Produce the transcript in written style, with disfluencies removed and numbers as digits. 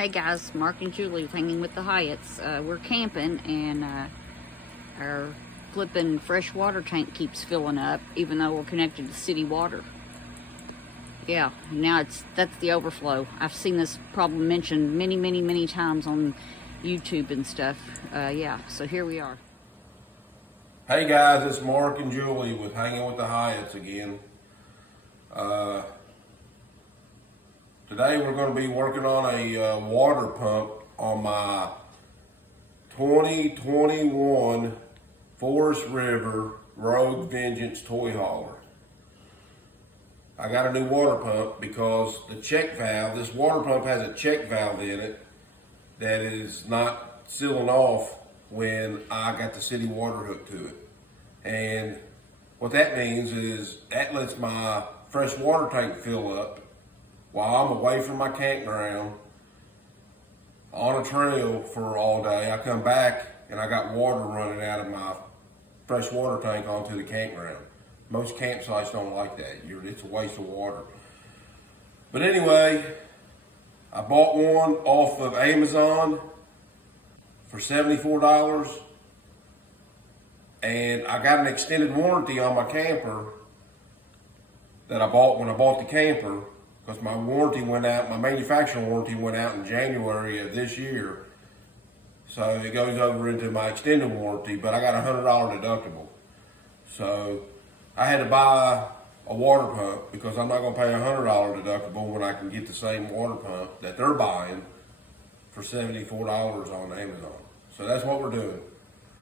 Hey guys, Mark and Julie with Hanging with the Hyatts. We're camping and our flipping fresh water tank keeps filling up even though we're connected to city water. Yeah, now that's the overflow. I've seen this problem mentioned many times on YouTube and stuff. Yeah, so here we are. Hey guys, it's Mark and Julie with Hanging with the Hyatts again. Today we're going to be working on a water pump on my 2021 Forest River Rogue Vengeance toy hauler. I got a new water pump because the check valve, this water pump has a check valve in it that is not sealing off when I got the city water hooked to it. And what that means is that lets my fresh water tank fill up while I'm away from my campground on a trail for all day. I come back and I got water running out of my fresh water tank onto the campground. Most campsites don't like that. It's a waste of water. But anyway, I bought one off of Amazon for $74. And I got an extended warranty on my camper that I bought when I bought the camper, because my warranty went out, my manufacturing warranty went out in January of this year. So it goes over into my extended warranty, but I got a $100 deductible. So I had to buy a water pump because I'm not going to pay a $100 deductible when I can get the same water pump that they're buying for $74 on Amazon. So that's what we're doing.